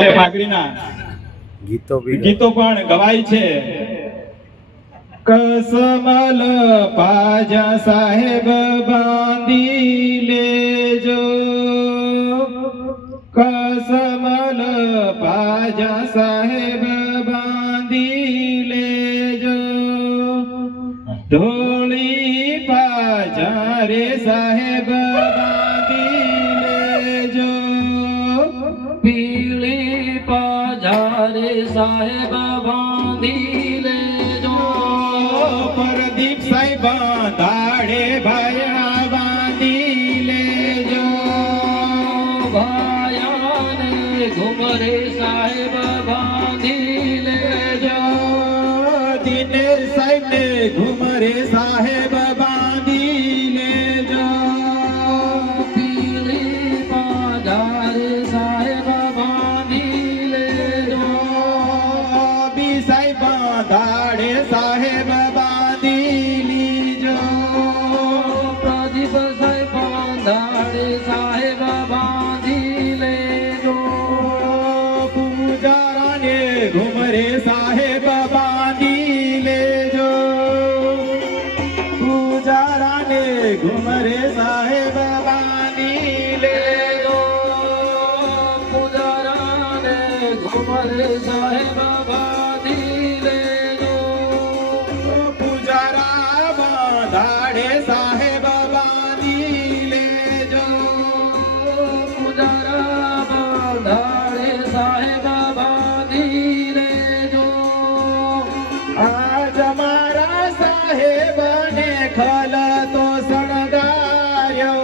ગીતો પણ ગવાય છે। કસમલ પાજા સાહેબ બાંધી લેજો, કસમલ પાજા સાહેબ બાંધી લેજો, ધોળી પાજા રે સાહેબ બાંધી લેજો, પીળી પાજા રે સાહેબ બાંધી લેજો, પરદીપ સાહેબ દાડે ભાયા બાંધી લેજો, ભાયાને ઘુમરે સાહેબ બાંધી લેજો, દિનેશ સાહેબ ને ઘુમરે સાહેબ બાંધી લેજો, પીળી પાજા રે સાહેબ બાંધી લેજો, બી સાહેબ દાડે સાહેબ બાંધી લીજો, પ્રદીપ સાહેબ દાડે સાહેબ બાંધી લેજો, પૂજારાને ઘુમરે સાહેબ બાંધી લેજો, પૂજારાને ઘુમરે સાહેબ બાંધી લેજો, પુજારાને ઘુમરે સાહેબ બાંધી લેજો, પૂજારા દાડે સાહેબ બાંધી લેજો, પુજારા દાડે સાહેબ બાંધી લેજો, આજ મારા સાહેબ ને ખલ તો શણગાર્યો,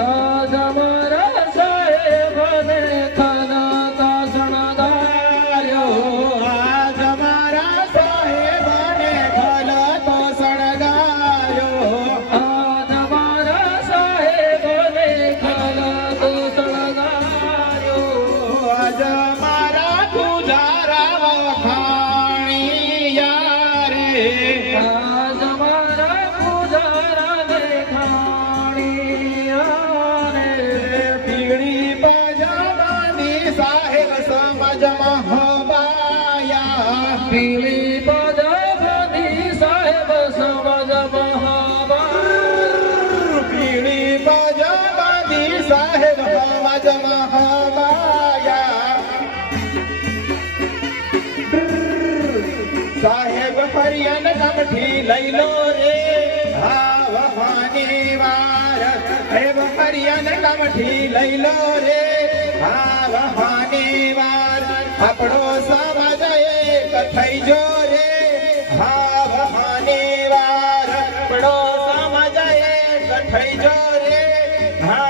આજ મારા સાહેબને ખલતા શણગાર્યો, આજ મારા સાહેબ ને ખલ તો શણગાર્યો, આજ મારા સાહેબને ખલતો શણગાર્યો, આજ મારા પૂજારા વખાણી યારે, આજ મારા પુજારાને ખાણીયાને, પીળી બાજા બાંધી સાહેબ સમાજમાં હબાયા, પીળી પાજા બાંધી સાહેબ સમાજ મહાબાર, પીળી બાજા બાંધી સાહેબ સમાજમાં હબાયા, સાહેબ ફરિયાદ કામઠી લઈ લો રે હા વહાની વાર, સાહેબ ફરિયાદ કામઠી લઈ લો રે હા વહાની વાર, આપણો સમાજ એક થઈ જો રે હા વહાની વાર, આપણો સમાજ એક થઈ જો